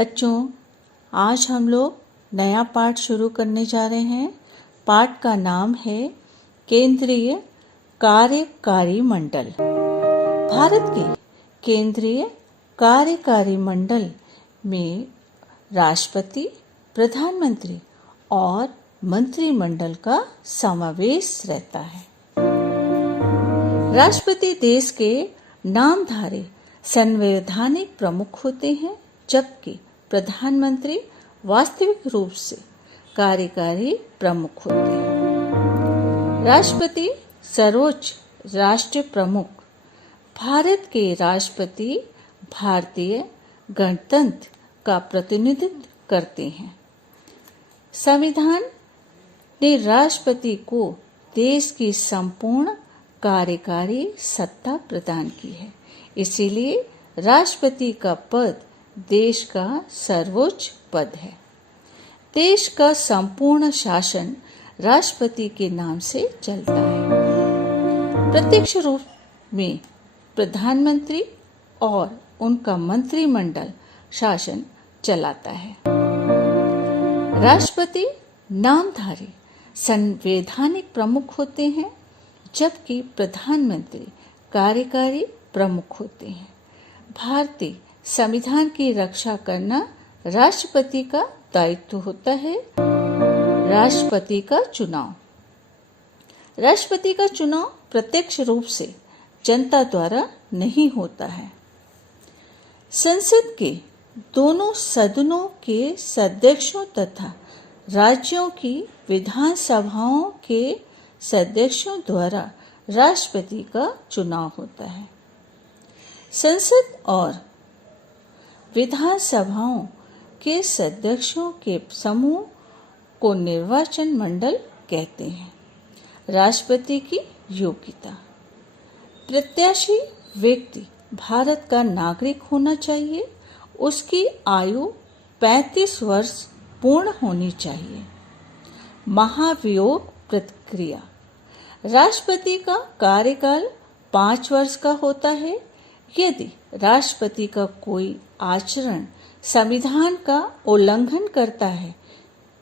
बच्चों, आज हम लोग नया पाठ शुरू करने जा रहे हैं। पाठ का नाम है केंद्रीय कार्यकारी मंडल। भारत के केंद्रीय कार्यकारी मंडल में राष्ट्रपति, प्रधानमंत्री और मंत्रिमंडल का समावेश रहता है। राष्ट्रपति देश के नामधारी संवैधानिक प्रमुख होते हैं, जबकि प्रधानमंत्री वास्तविक रूप से कार्यकारी प्रमुख होते हैं। राष्ट्रपति सर्वोच्च राष्ट्रीय प्रमुख। भारत के राष्ट्रपति भारतीय गणतंत्र का प्रतिनिधित्व करते हैं। संविधान ने राष्ट्रपति को देश की संपूर्ण कार्यकारी सत्ता प्रदान की है, इसीलिए राष्ट्रपति का पद देश का सर्वोच्च पद है। देश का संपूर्ण शासन राष्ट्रपति के नाम से चलता है। प्रत्यक्ष रूप में प्रधानमंत्री और उनका मंत्रिमंडल शासन चलाता है। राष्ट्रपति नामधारी संवैधानिक प्रमुख होते हैं, जबकि प्रधानमंत्री कार्यकारी प्रमुख होते हैं। भारतीय संविधान की रक्षा करना राष्ट्रपति का दायित्व होता है। राष्ट्रपति का चुनाव प्रत्यक्ष रूप से जनता द्वारा नहीं होता है। संसद के दोनों सदनों के सदस्यों तथा राज्यों की विधानसभाओं के सदस्यों द्वारा राष्ट्रपति का चुनाव होता है। संसद और विधानसभाओं के सदस्यों के समूह को निर्वाचन मंडल कहते हैं। राष्ट्रपति की योग्यता। प्रत्याशी व्यक्ति भारत का नागरिक होना चाहिए। उसकी आयु 35 वर्ष पूर्ण होनी चाहिए। महाभियोग प्रक्रिया। राष्ट्रपति का कार्यकाल 5 वर्ष का होता है। यदि राष्ट्रपति का कोई आचरण संविधान का उल्लंघन करता है,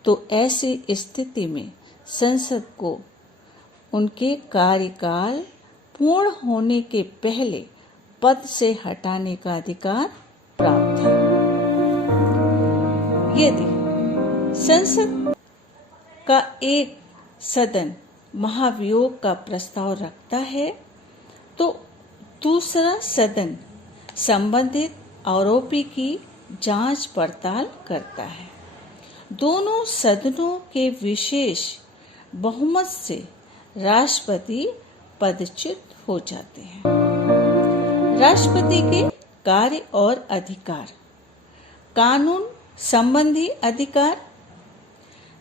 तो ऐसी स्थिति में संसद को उनके कार्यकाल पूर्ण होने के पहले पद से हटाने का अधिकार प्राप्त है। यदि संसद का एक सदन महाभियोग का प्रस्ताव रखता है, तो दूसरा सदन संबंधित आरोपी की जांच पड़ताल करता है। दोनों सदनों के विशेष बहुमत से राष्ट्रपति पदच्युत हो जाते हैं। राष्ट्रपति के कार्य और अधिकार। कानून संबंधी अधिकार।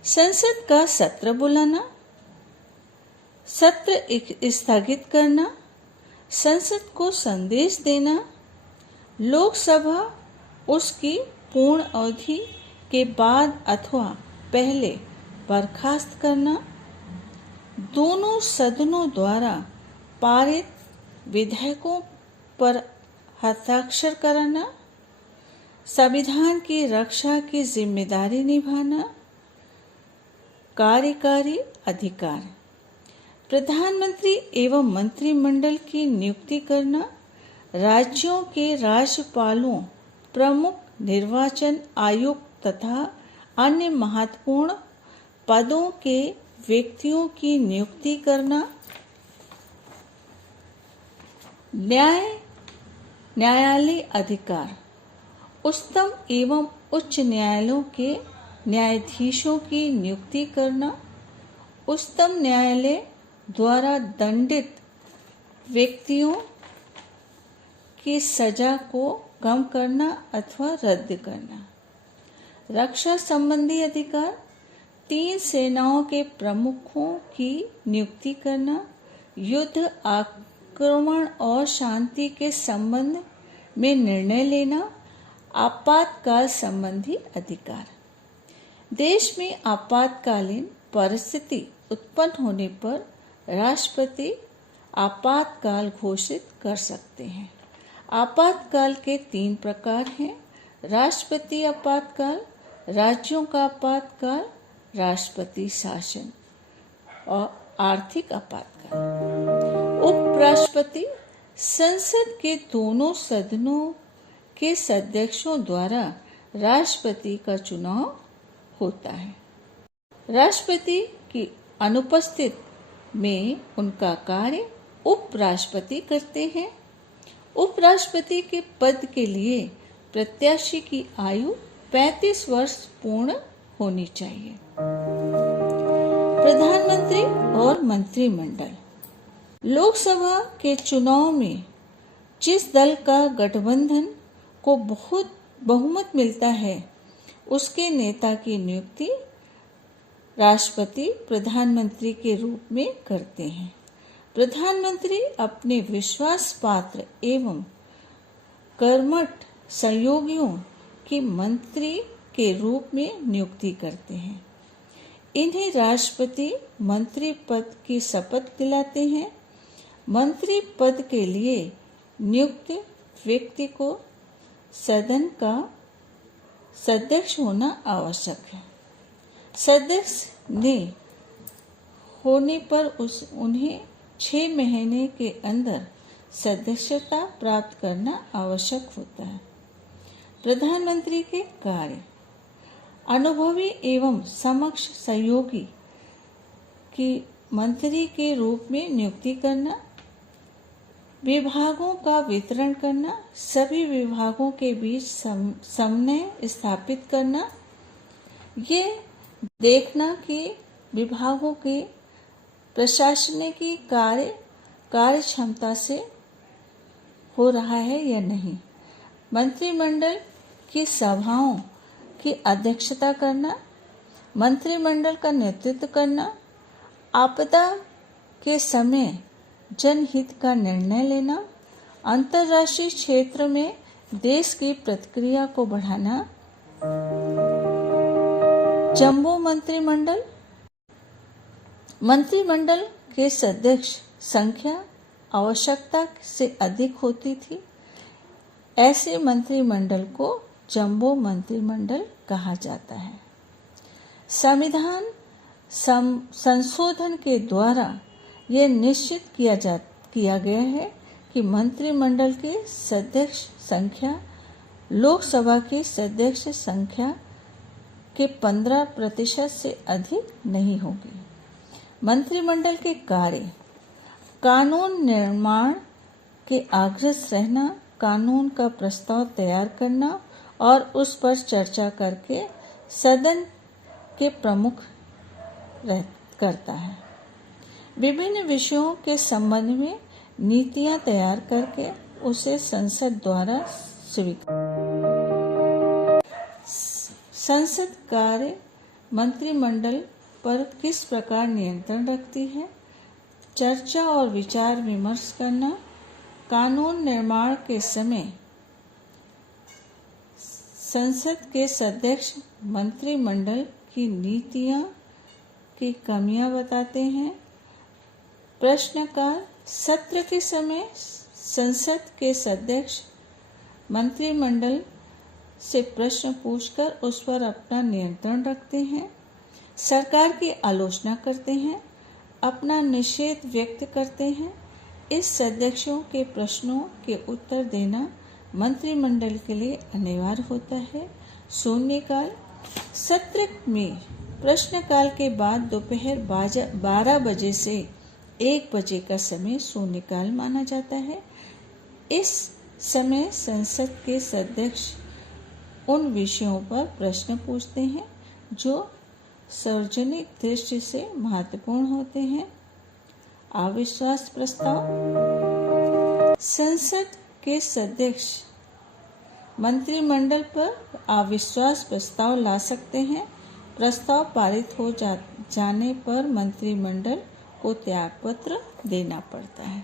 संसद का सत्र बुलाना, सत्र स्थगित करना, संसद को संदेश देना, लोकसभा उसकी पूर्ण अवधि के बाद अथवा पहले बर्खास्त करना, दोनों सदनों द्वारा पारित विधेयकों पर हस्ताक्षर कराना, संविधान की रक्षा की जिम्मेदारी निभाना। कार्यकारी अधिकार। प्रधानमंत्री एवं मंत्रिमंडल की नियुक्ति करना, राज्यों के राज्यपालों, प्रमुख निर्वाचन आयुक्त तथा अन्य महत्वपूर्ण पदों के व्यक्तियों की नियुक्ति करना। न्यायालय अधिकार। उच्चतम एवं उच्च न्यायालयों के न्यायाधीशों की नियुक्ति करना। उच्चतम न्यायालय द्वारा दंडित व्यक्तियों की सजा को कम करना अथवा रद्द करना। रक्षा संबंधी अधिकार। 3 सेनाओं के प्रमुखों की नियुक्ति करना। युद्ध, आक्रमण और शांति के संबंध में निर्णय लेना। आपातकाल संबंधी अधिकार। देश में आपातकालीन परिस्थिति उत्पन्न होने पर राष्ट्रपति आपातकाल घोषित कर सकते हैं। आपातकाल के 3 प्रकार हैं। राष्ट्रपति आपातकाल, राज्यों का आपातकाल, राष्ट्रपति शासन और आर्थिक आपातकाल। उपराष्ट्रपति संसद के दोनों सदनों के सदस्यों द्वारा राष्ट्रपति का चुनाव होता है। राष्ट्रपति की अनुपस्थिति में उनका कार्य उपराष्ट्रपति करते हैं। उपराष्ट्रपति के पद के लिए प्रत्याशी की आयु 35 वर्ष पूर्ण होनी चाहिए। प्रधानमंत्री और मंत्रिमंडल। लोकसभा के चुनाव में जिस दल का गठबंधन को बहुत बहुमत मिलता है, उसके नेता की नियुक्ति राष्ट्रपति प्रधानमंत्री के रूप में करते हैं। प्रधानमंत्री अपने विश्वास पात्र एवं कर्मठ सहयोगियों की मंत्री के रूप में नियुक्ति करते हैं। इन्हें राष्ट्रपति मंत्री पद की शपथ दिलाते हैं। मंत्री पद के लिए नियुक्त व्यक्ति को सदन का सदस्य होना आवश्यक है। सदस्य ने होने पर उन्हें 6 महीने के अंदर सदस्यता प्राप्त करना आवश्यक होता है। प्रधानमंत्री के कार्य। अनुभवी एवं समक्ष सहयोगी की मंत्री के रूप में नियुक्ति करना, विभागों का वितरण करना, सभी विभागों के बीच समन्वय स्थापित करना, ये देखना कि विभागों के प्रशासनिक कार्य क्षमता से हो रहा है या नहीं, मंत्रिमंडल की सभाओं की अध्यक्षता करना, मंत्रिमंडल का नेतृत्व करना, आपदा के समय जनहित का निर्णय लेना, अंतर्राष्ट्रीय क्षेत्र में देश की प्रतिक्रिया को बढ़ाना। जम्बो मंत्रिमंडल। मंत्रिमंडल के सदस्य संख्या आवश्यकता से अधिक होती थी। ऐसे मंत्रिमंडल को जम्बो मंत्रिमंडल कहा जाता है। संविधान संशोधन के द्वारा यह निश्चित किया गया है कि मंत्रिमंडल के सदस्य संख्या लोकसभा की सदस्य संख्या के 15% से अधिक नहीं होगी। मंत्रिमंडल के कार्य। कानून निर्माण के अग्रसर रहना, कानून का प्रस्ताव तैयार करना और उस पर चर्चा करके सदन के प्रमुख करता है। विभिन्न विषयों के संबंध में नीतियां तैयार करके उसे संसद द्वारा स्वीकार। संसद कार्य मंत्रिमंडल पर किस प्रकार नियंत्रण रखती है? चर्चा और विचार विमर्श करना, कानून निर्माण के समय संसद के सदस्य मंत्रिमंडल की नीतियां की कमियां बताते हैं। प्रश्नकाल। सत्र के समय संसद के सदस्य मंत्रिमंडल से प्रश्न पूछकर उस पर अपना नियंत्रण रखते हैं, सरकार की आलोचना करते हैं, अपना निषेध व्यक्त करते हैं। इस सदस्यों के प्रश्नों के उत्तर देना मंत्रिमंडल के लिए अनिवार्य होता है। शून्यकाल। सत्र में प्रश्नकाल के बाद दोपहर 12 बजे से 1 बजे का समय शून्यकाल माना जाता है। इस समय संसद के सदस्य उन विषयों पर प्रश्न पूछते हैं जो सार्वजनिक दृष्टि से महत्वपूर्ण होते हैं। अविश्वास प्रस्ताव। संसद के सदस्य मंत्रिमंडल पर अविश्वास प्रस्ताव ला सकते हैं। प्रस्ताव पारित हो जाने पर मंत्रिमंडल को त्यागपत्र देना पड़ता है।